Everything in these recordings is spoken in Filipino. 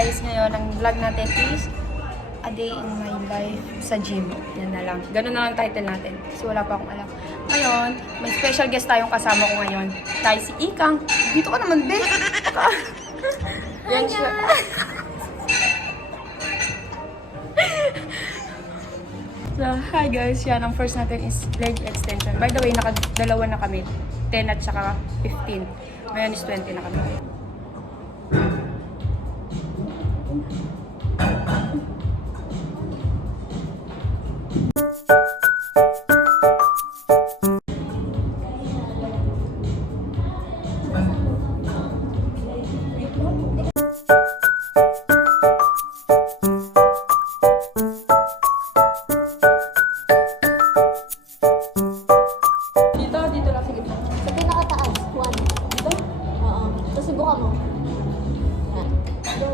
guys, ngayon ang vlog natin is a day in my life sa gym. Yan na lang. Ganun na lang title natin. Kasi wala pa akong alam. Ngayon, may special guest tayong kasama ko ngayon. Tayo si Ikang. Dito ka naman, be. Yan siya. So, hi guys. Yan, ang first natin is leg extension. By the way, nakadalawa na kami. 10 at saka 15. Ngayon is 20 na kami. Dito lang, sige. Sa pinakataas, 1. Dito? Oo. Tapos subukan mo. Go.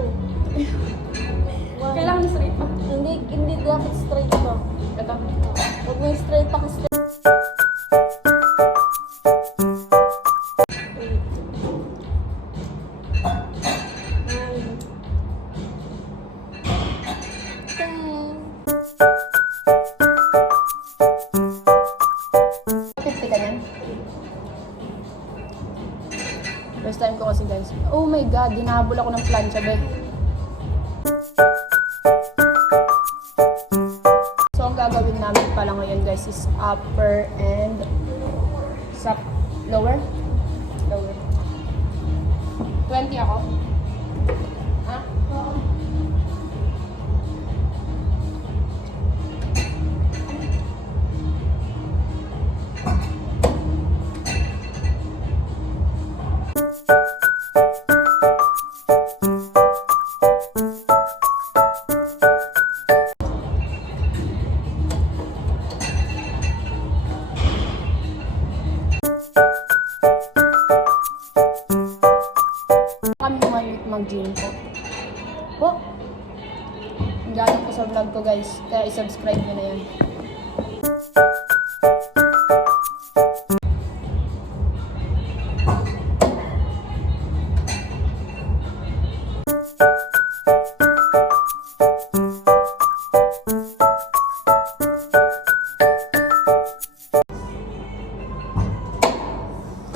Kailangan na straight pa. Hindi dapat straight ito. Ito. Huwag mo yung straight pa kasi straight. First time ko kasi guys. Oh my god, dinahabol ako ng plancha, be. So ang gagawin namin pala ngayon guys is upper and lower. Lower. 20 ako. Ha? Kami umalit mag-gym po. Po! Ang galing ko sa vlog ko guys. Kaya i-subscribe nyo na yan.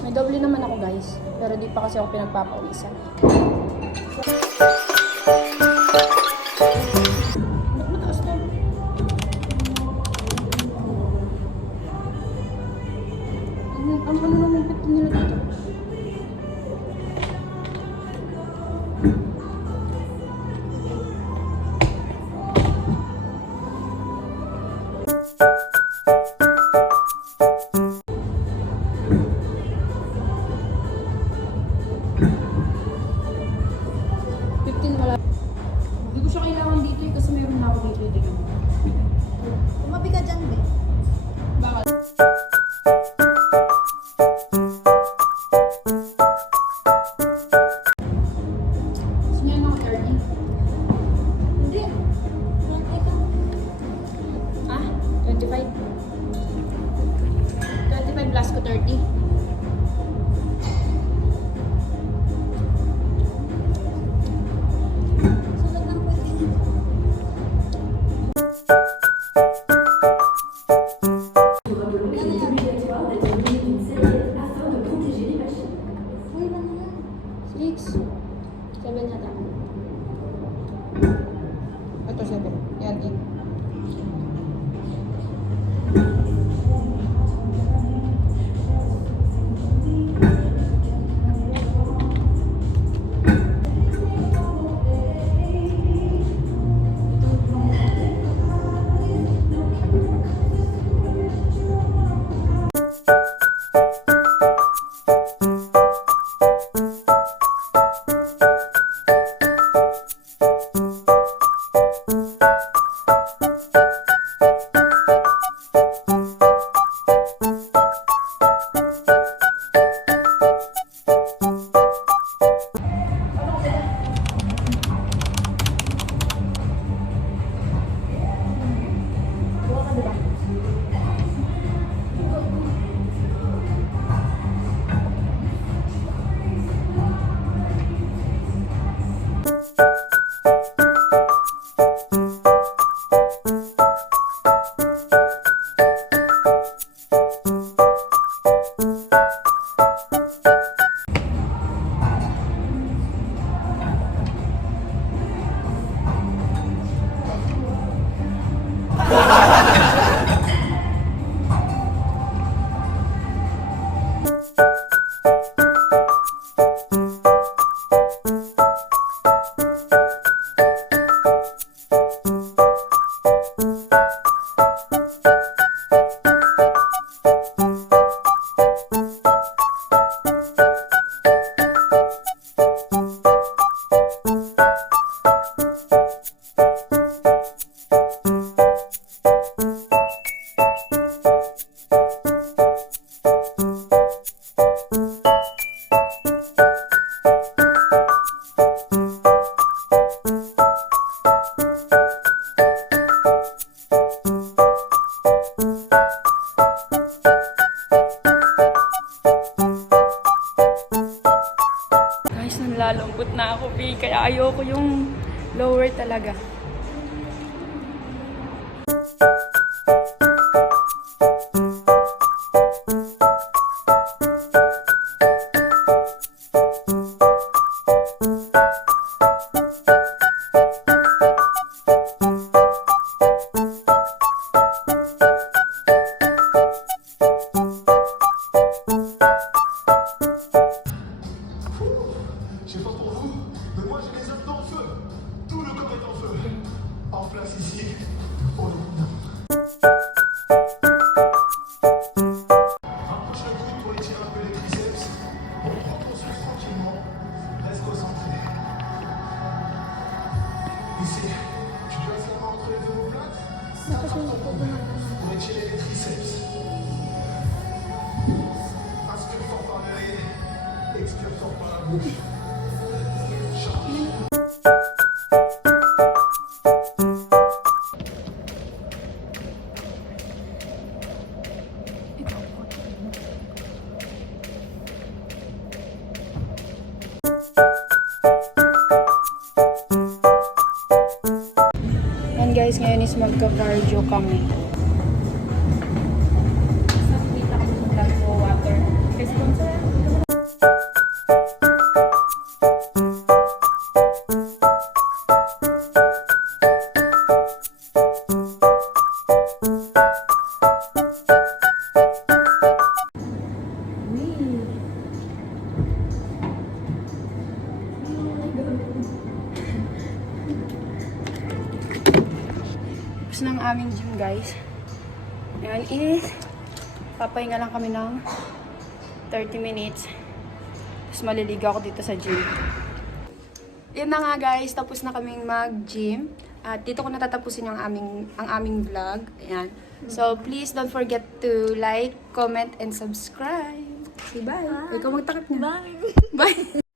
May doble naman ako guys. Pero di pa kasi ako pinagpapawisan. Mataas to. Ang ano naman pito nila dito? Hindi ko siya kailangan dito kasi meron na ako dito. Tumabi ka dyan, be. Bakit? Sinyan ako 30. Hindi. Ito. Ah? 25? 25 plus ko 30. Sulat ng pwede. Uy, ano yan? 6. 7 yata. Ito 7. Yan 8. Guys, nalalambot na ako, P. Kaya ayoko yung lower talaga. Je sais pas pour vous, mais moi j'ai les abdos en feu. Tout le corps est en feu. En place ici. Oh non. Rapproche le coude pour étirer un peu les triceps. On prend ton souffle tranquillement. Reste concentré. Ici. Tu places la main entre les deux omoplates. Pour étirer les triceps. Inspire fort par le nez. Expire fort par la bouche. And guys, ngayon is magka-cardio kami. Water. Tapos ng aming gym, guys. Yan is papahinga lang kami ng 30 minutes. Tapos maliligo ako dito sa gym. Yun na nga, guys. Tapos na kaming mag-gym. At dito ko natatapusin ang aming vlog. Ayan. So, please don't forget to like, comment, and subscribe. Okay, bye. Ikaw magtakip na. Bye! Bye!